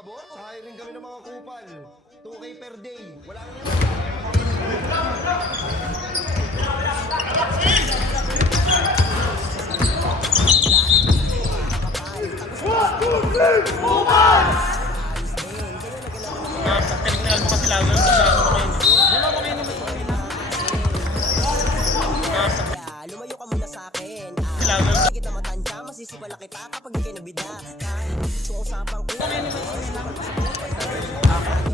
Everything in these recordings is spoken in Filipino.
ka, boss? Sa hiring kami ng mga kupal. 2K per day. Wala kang Tinignan mo kasi lalo Lumayo ka muna sa akin. Lalo. Hindi kita matansya, masisipala kita kapag di kayo nabida. Kung usapang ko,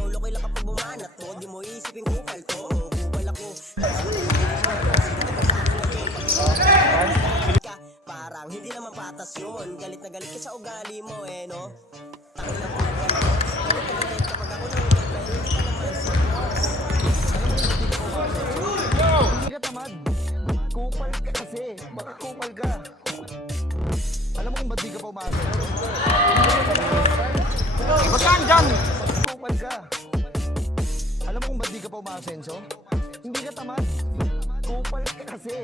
lolo ko lang kapag bumanat to. Di mo isipin kupal to. Kupal ako. Parang hindi naman patas yun. Galit na galit ka sa ugali mo no? Tangin na kupal ko. Galit na galit kapag ako naulit na hindi ka naman si boss. Hindi ka tamad. Kupal ka kasi. Baka kupal ka. Alam mo kung ba't di ka pa umasok? Magkaan dyan? Baka kupal ka. Alam mo kung ba't di ka pa umasenso? Hindi ka tamad. Kupal ka kasi.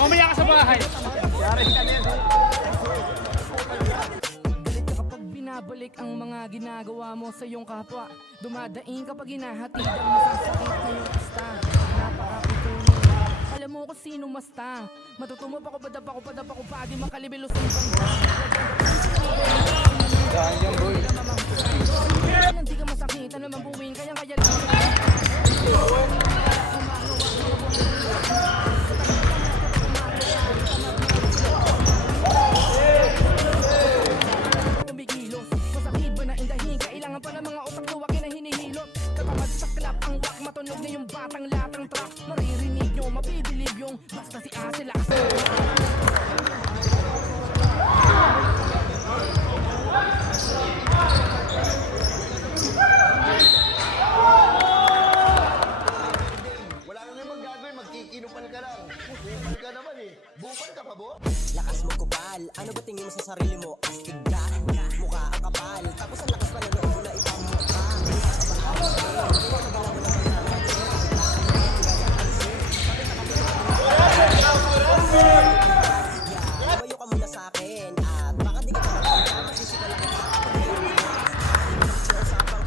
Mamaya ka sa bahay. Yari ka niyan. Galit ka kapag binabalik ang mga ginagawa mo sa iyong kapwa. Dumadaing kapag hinahatid ang masasakit na iyong asta. Napakapitunin. Alam mo kung sino masta. Matutumop ako, padap ako, pa di makalibilos ang banda. Ganyan boy. Hindi ka masakit, ano naman buwin, kaya lang. Kumikilos, masakit ba na indahin? Kailangan pa ng mga otak luwakin na hinihilot. Tatamad sa klap, ang wak, matunog na yung batang latang trap. Maririnig nyo, mabibilib yung basta si Asela. Wala kang ibang gagawin. Magkikinupal ka lang. Kupal ka naman eh. Bupal ka pa, boss? Lakas mo kupal, ano ba tingin mo sa sarili mo? Astig ka, mukha ang kapal. Tapos ang lakas pa na loob mo na ipamukha. Lumayo ka muna sa akin. At baka di kita matansya, masisipala kita. Usapang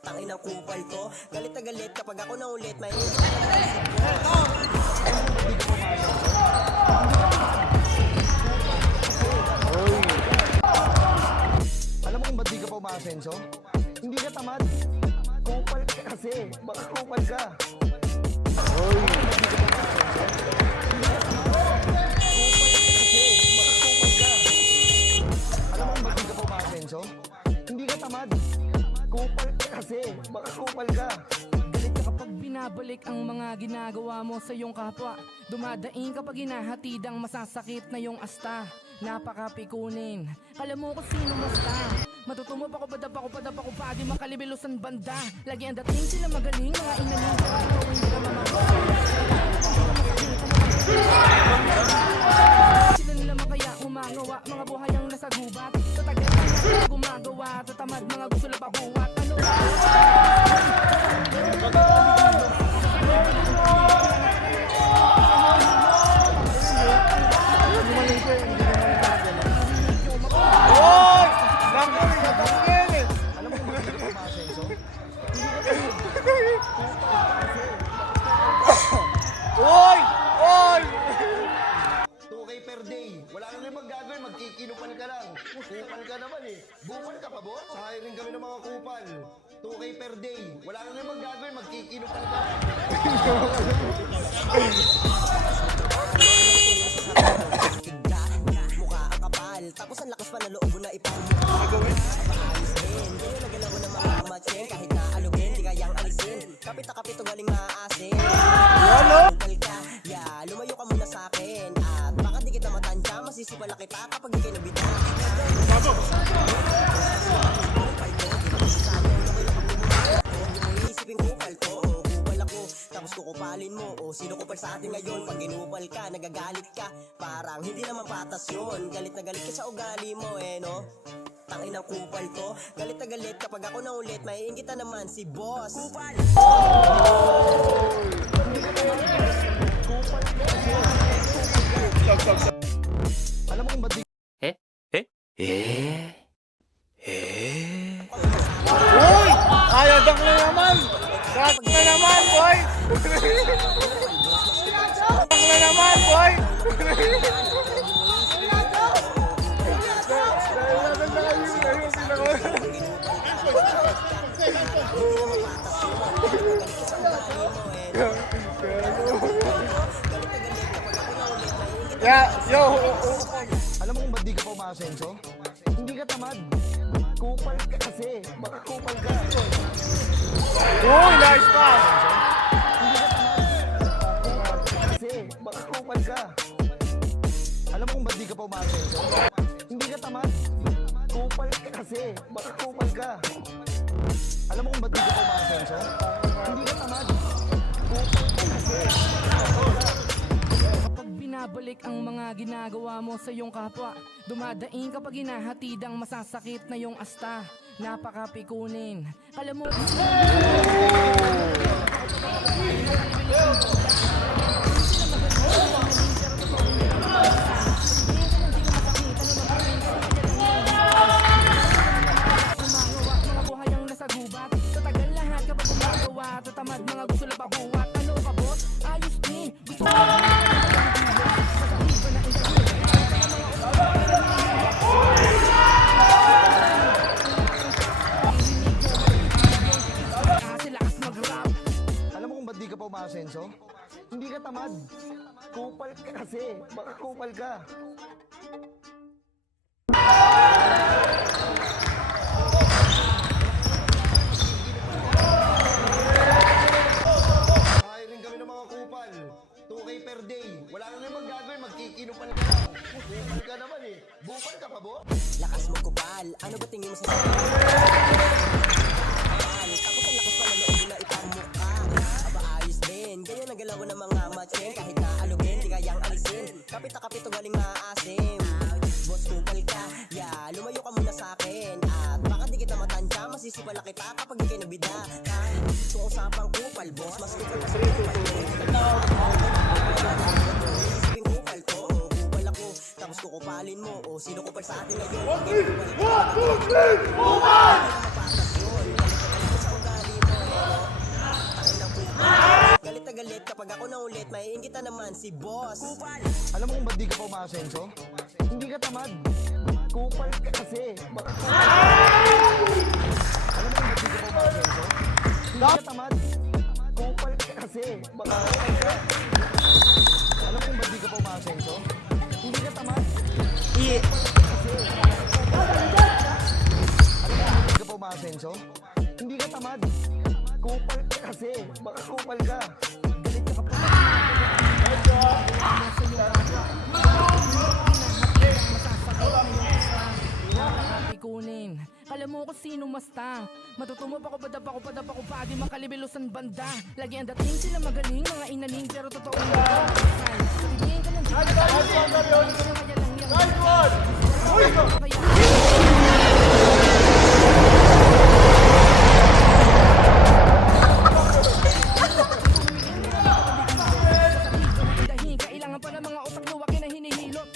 tangin ng kupal ko. Galit na galit kapag ako naulit. May Alam mo kung ba't di ka pa umasenso? Hindi ka tamad. Kupal ka kasi. Baka kupal ka. Alam mo kung ba't di ka pa umasenso? Hindi ka tamad. Kupal ka kasi. Baka kupal ka. Galit ka kapag binabalik ang mga ginagawa mo sa iyong kapwa. Dumadaing kapag hinahatid ang masasakit na iyong asta. Napakapikunin. Kala mo kung sino masta. Matutumop ako, padap ako, pa di makalibilos ang banda. Lagi ang dating sila magaling, mga inaling ko. Hindi ka sila nila makaya umagawa, mga buhay ang nasa gubat. Tatagal na gumagawa, tatamad mga gusto lang pabuhat. Ano ba? Alam mo kung ba't di ka pa umasenso? Oy! Oy! 2K per day. Wala kang ibang gagawin. Magkikinupal ka lang. Kupal ka naman eh. Bupal ka pa, boss? Sa hiring kami ng mga kupal. 2K per day. Wala kang ibang gagawin. Magkikinupal ka lang. astig ka, mukha ang kapal. Tapos ang lakas pa na loob mo na ipamukha. Maayos din, ganyan na galaw ng mga matchen. Kahit na alugin, di kayang alisin. Kapit na kapit o galing maaasin. Kupal ka, lumayo ka muna sa akin. At baka di kita matansya, masisipala kita kapag di kayo nabida. Isipin kupal ko, kupal ako. Tapos kukupalan kupalin mo o sino kupal sa atin ngayon. Pag ginupal ka, nagagalit ka, parang hindi naman patas yun. Galit na galit ka sa ugali mo no. Tangin ng kupal ko, galit na galit kapag ako na ulit. Maiingitan naman si boss kupal. Alam mo kung ba't di Uy! Ayadak na naman! Dak na naman, boy! Dak na naman, boy! Yeah, yo! Alam mo kung ba't di ka pa umaasenso? Hindi ka tamad. Kupal ka kasi. Baka kupal ka. Uy, nice pass! Hindi ka tamad. Kupal ka kasi. Baka kupal ka. Alam mo kung ba't di ka pa umaasenso? Hindi ka tamad. Kupal ka kasi. Baka kupal ka. Alam mo kung ba't di ka pa umaasenso? Hindi ka tamad. Kupal ka kasi. Kapag binabalik ang mga ginagawa mo sa iyong kapwa, dumadaing kapag hinahatid ang masasakit na iyong asta. Napakapikunin. Kala mo Umangawa, mga buhay ang nasa gubat. Tatagal lahat kapag gumagawa. Tatamad, mga gusto lang pabuhat. Ano ka, boss? Ayos din. Gusto ko lakas mag-rap. Alam mo kung ba't di ka pa umaasenso? Hindi ka tamad. Kupal ka kasi. Baka kupal ka. Hiring kami ng mga kupal. 2K per day. Wala kang ibang gagawin. Magkikinupan ka lang. Kupal ka naman Bupal ka pa, bo? Lakas mo kupal, ano ba tingin mo sa kapal? Tapos ang lakas pa na loob na ipamukha. Aba ayos din, ganyan ang galaw ng mga matching. Kahit na alugin, di kayang alisin. Kapit na kapit o galing maasim. Boss kupal ka, lumayo ka muna sa akin. At baka di kita matansya, masisipala kita kapag di kayo nagbida. Kung usapang kupal, boss, mas kupal pa sa kupal. Isipin kupal to, kupal ako. Tapos kukupalin mo, o sino kupal sa atin ngayon. Galit na galit kapag ako na ulit, maiingitan naman si boss kupal. Alam mo kung ba't di ka pa umaasenso? Hindi ka tamad. Kupal ka kasi. Baka kupal ka. Alam mo kung ba't di ka pa umaasenso? Hindi ka tamad. Kupal ka kasi. Baka kupal ka. Alam mo kung ba't di ka pa umaasenso? Hindi ka tamad. Kupal ka kasi. Alam mo kung ba't di ka pa umaasenso? Hindi ka tamad. Kupal ka kasi. Baka kupal ka. Galit ka kapag Pikunin. Kala mo ko sino masta. Matutumop ako, padap ako, pa di makalibilusan banda. Lagi ang dating sila magaling, mga inaling, pero totoo yung sabihin ka ng dahin, kailangan pa ng mga utak luwaki na hinihilot.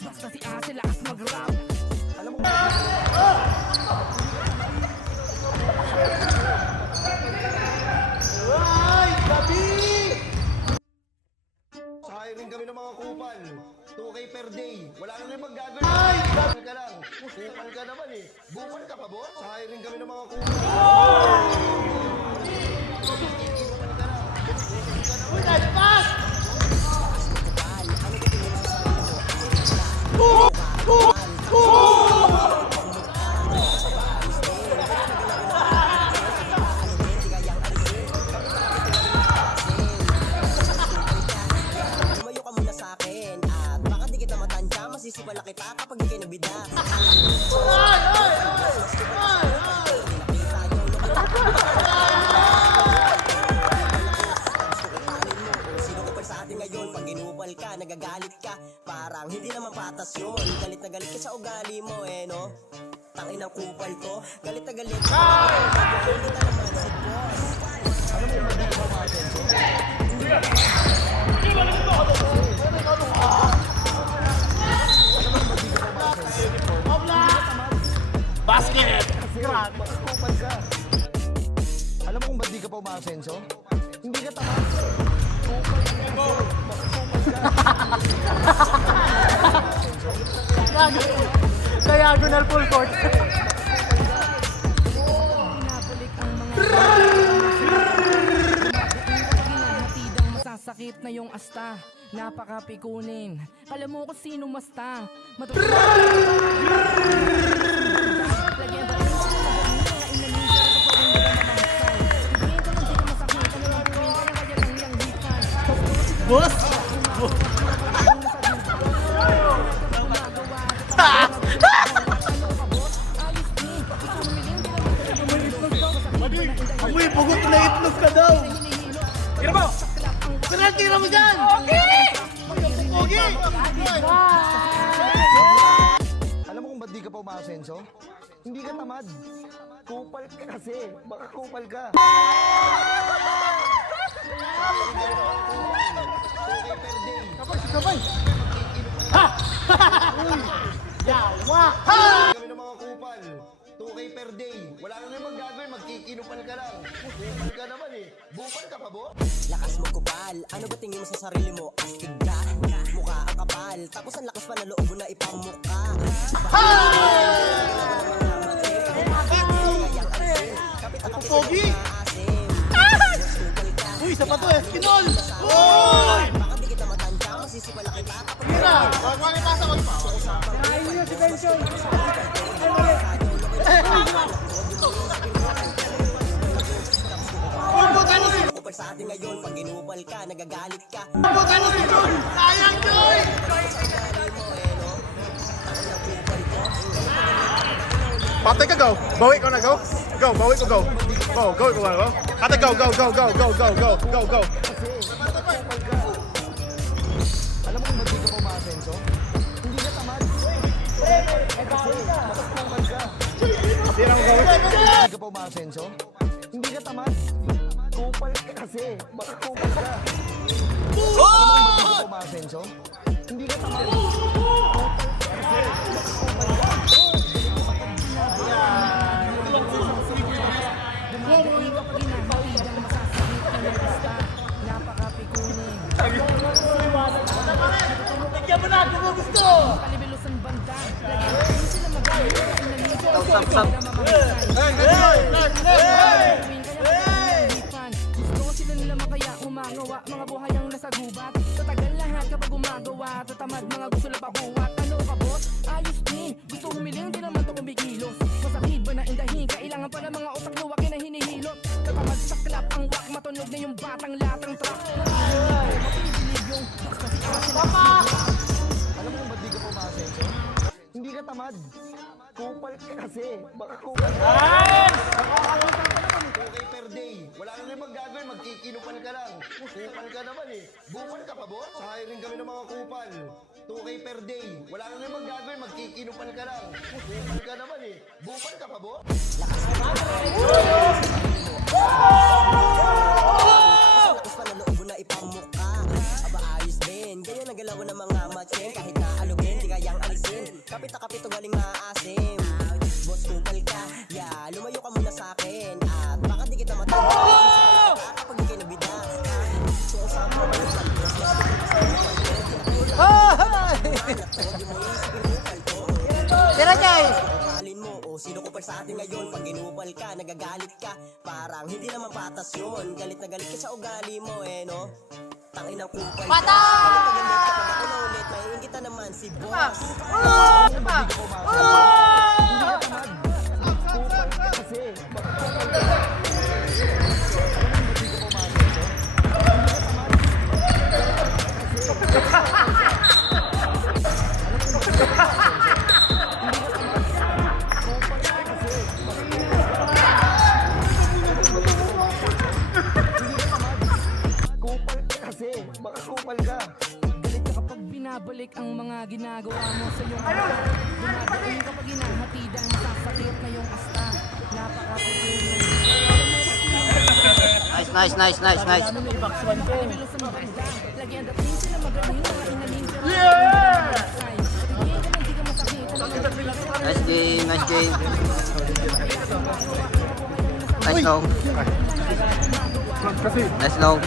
Basta si Ase lakas mag-rap. Alam mo kung sa hiring kami ng mga kupal. 2K per day. Wala kang ibang gagawin. Kupal ka lang. Kupal ka naman Bupal ka pa, bo? Sa hiring kami ng mga kupal. Kikinupan ka lang. Kupal ka naman. Lumayo ka muna sa akin. At baka di kita matansya, masisipala kita kapag di kayo nagbida. nagagalit ka. Parang hindi naman patas yun. Galit na galit ka sa ugali mo no. Tangin ang kupal to. Galit na galit ka. Hindi ka naman si boss. Basket! Kupal ka. Alam mo kung ba't di ka pa umaasenso? Hindi ka tamad. Kupal ka kasi. Diagonal full court. Pinabalik ang mga hinahatid ang masasakit na yung asta. Napakapikunin. Alam mo kung sino masta. Lagyan ba rin mga inanigan sa pagmumula na mahasay. Ibigin ko lang di ka masakit. Ano lang gawin ka na kaya lang yung hipan. Boss! Amoy, pugot na itlog ka daw! Tira mo! Tira mo dyan! Okay! Okay! Alam mo kung ba't di ka pa umaasenso? Hindi ka tamad. Kupal ka kasi. Baka kupal ka. Okay per day. Sabay! Ha! Yawa! Kami ng mga kupal. 2K per day. Wala kang naman gagawin. Magkikinupal ka lang. Kupal ka naman Bupal ka pa, bo? Lakas mo kupal, ano ba tingin mo sa sarili mo? Astig ka, mukha ang kapal. Tapos ang lakas pa na loob mo na ipamukha. Pogi! Uy, sa pato Espinol! Uy! Baka di kita matanda, masisipala kita. Mira! Huwag ipasa ko pa! Ayun yung si Benson! Ay, mali! Kupal sa atin ngayon, pag ginupal ka, nagagalit ka. Bukano si John! Sayang, Joy! Patay ka, go! Bawi ko na, go! Go, bawi ko, go! Go, go, go, go! Ate, go, go, go, go, go, go, go, go, go! Alam mo kung ba't di ka pa umaasenso? Hindi ka tamad. Kasi, baka kupal ka. Tira mo, gawin! Hindi ka pa umaasenso? Hindi ka tamad. Kupal ka kasi. Baka kupal ka. Alam mo kung ba't di ka pa umaasenso? Hindi ka tamad. Kupal ka kasi. Baka kupal ka. Dumadaan kapag hinahatid ang masasakit na yung asta. Napakapikunin. Tigyan mo na kung mo gusto! Palibilusan banda. Lagyan ba rin sila magaling na inanigan. Gusto ko sila nila makaya umagawa. Mga buhay ang nasa gubat. Tatagal lahat kapag gumagawa. Tatamad mga gusto lang pabuhat. Ano ka boss? Ayos din. Gusto humiling di naman to kumikilos. Masakit ba na indahin? Kailangan pala mga utak luwak na hinihilot. Tatamad sa klap ang wak. Matunog na yung batang latang trap. Mapipilig yung basta si Asya. Alam mo kung ba't di ka pa umaasenso? Hindi ka tamad. Kupal ka kasi. Baka kupal ka. 2K per day. Wala kang naman gagawin. Magkikinupal ka lang. Kupal ka naman Bupal ka pa, bo? Sa hiring kami ng mga kupal. 2K per day. Wala kang naman gagawin. Magkikinupal ka lang. Kupal ka naman Bupal ka pa, bo? Lakas pa na loob mo na ipamukha. Aba ayos din, ganyan ang galaw ng mga matchen. Kahit na alugin, di kayang alisin. Kapit na kapit o galing maasim. Boss kupal ka, lumayo ka muna sa akin. At baka di kita matanda. Kapag di kayo nabida. So usama mo yung pagkos. Tira, Jay! Mahalin mo, sino kupal sa atin ngayon? Pag ginupal ka, nagagalit ka. Parang hindi naman patas yun. Galit na galit ka sa ugali mo no? Tangin ang kupal ka. Galit na galit ka pag ako na ulit. Maiingitan naman si boss. Hindi ka pa umaasenso? Hindi ka tamad. Kupal ka kasi. Baka kupal ka. Alam mo kung ba't di ka pa umaasenso? Hindi ka tamad. Kupal ka kasi. Baka kupal ka. Galit ka kapag binabalik ang mga ginagawa mo sa iyong kapwa. Dumadaing kapag hinahatidang masasakit na yung asta. Napakapikunin. Nice. Lagyan dating sila magaling mga inaling pero Nice game. Nice long. Kasi Nice long.